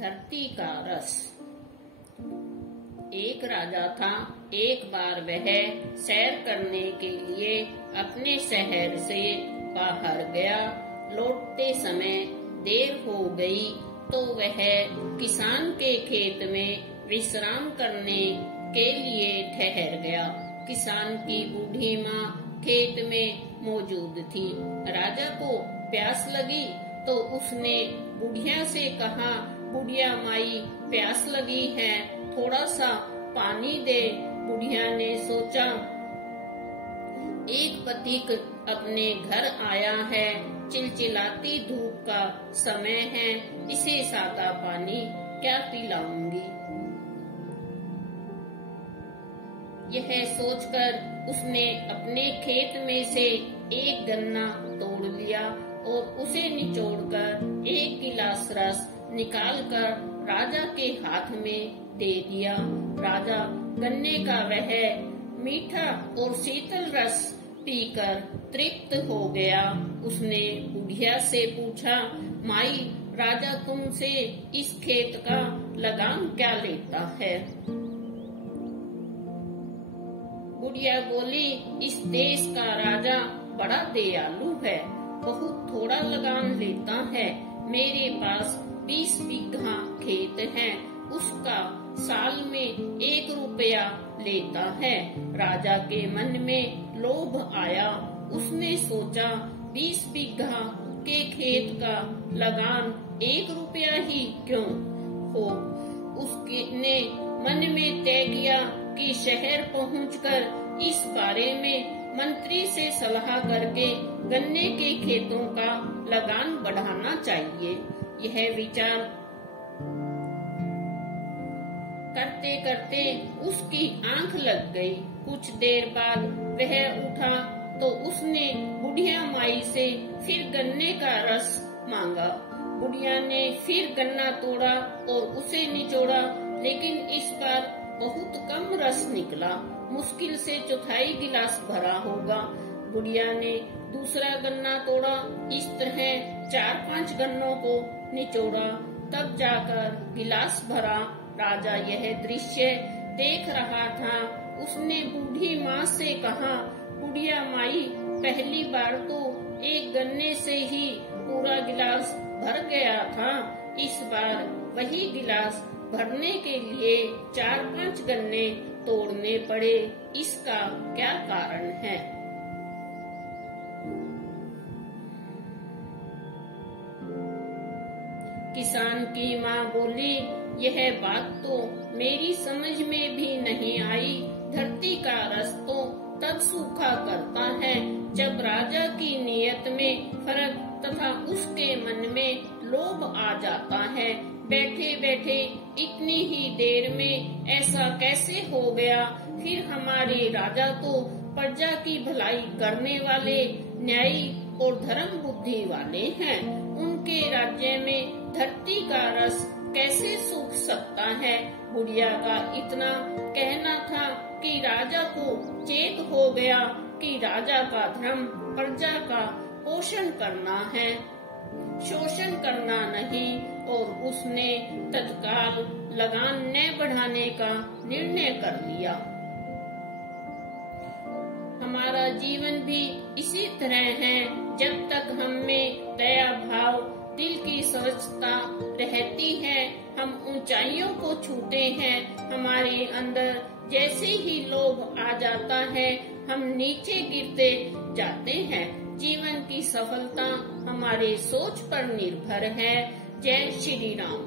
धरती का रस। एक राजा था। एक बार वह सैर करने के लिए अपने शहर से बाहर गया। लौटते समय देर हो गई तो वह किसान के खेत में विश्राम करने के लिए ठहर गया। किसान की बूढ़ी माँ खेत में मौजूद थी। राजा को प्यास लगी तो उसने बुढ़िया से कहा, बुढ़िया माई प्यास लगी है, थोड़ा सा पानी दे। बुढ़िया ने सोचा, एक पथिक अपने घर आया है, चिलचिलाती धूप का समय है, इसे सादा पानी क्या पिलाऊंगी। यह सोचकर उसने अपने खेत में से एक गन्ना तोड़ लिया और उसे निचोड़कर एक गिलास रस निकालकर राजा के हाथ में दे दिया। राजा गन्ने का वह मीठा और शीतल रस पीकर तृप्त हो गया। उसने बुढ़िया से पूछा, माई राजा तुमसे इस खेत का लगान क्या लेता है। बुढ़िया बोली, इस देश का राजा बड़ा दयालु है, बहुत थोड़ा लगान लेता है। मेरे पास 20 बीघा खेत है, उसका साल में 1 रुपया लेता है। राजा के मन में लोभ आया। उसने सोचा, 20 बीघा के खेत का लगान 1 रुपया ही क्यों हो। उसने मन में तय किया कि शहर पहुंचकर इस बारे में मंत्री से सलाह करके गन्ने के खेतों का लगान बढ़ाना चाहिए। यह विचार करते करते उसकी आंख लग गई। कुछ देर बाद वह उठा तो उसने बुढ़िया माई से फिर गन्ने का रस मांगा। बुढ़िया ने फिर गन्ना तोड़ा और उसे निचोड़ा, लेकिन इस बार बहुत कम रस निकला। मुश्किल से चौथाई गिलास भरा होगा। बुढ़िया ने दूसरा गन्ना तोड़ा। इस तरह 4-5 गन्नों को निचोड़ा, तब जाकर गिलास भरा। राजा यह दृश्य देख रहा था। उसने बूढ़ी माँ से कहा, बुढ़िया माई पहली बार तो एक गन्ने से ही पूरा गिलास भर गया था, इस बार वही गिलास भरने के लिए 4-5 गन्ने तोड़ने पड़े, इसका क्या कारण है। किसान की माँ बोली, यह बात तो मेरी समझ में भी नहीं आई। धरती का रस तो तब सूखा करता है जब राजा की नीयत में फर्क तथा उसके मन में लोभ आ जाता है। बैठे बैठे इतनी ही देर में ऐसा कैसे हो गया। फिर हमारे राजा तो प्रजा की भलाई करने वाले, न्यायी और धर्म बुद्धि वाले हैं। उनके राज्य में धरती का रस कैसे सूख सकता है। बुढ़िया का इतना कहना था कि राजा को चेत हो गया कि राजा का धर्म प्रजा का पोषण करना है, शोषण करना नहीं, और उसने तत्काल लगान न बढ़ाने का निर्णय कर लिया। हमारा जीवन भी इसी तरह है। जब तक हम में दया भाव, दिल की स्वच्छता रहती है, हम ऊंचाइयों को छूते हैं। हमारे अंदर जैसे ही लोभ आ जाता है, हम नीचे गिरते जाते हैं। जीवन की सफलता हमारे सोच पर निर्भर है। जय श्री राम।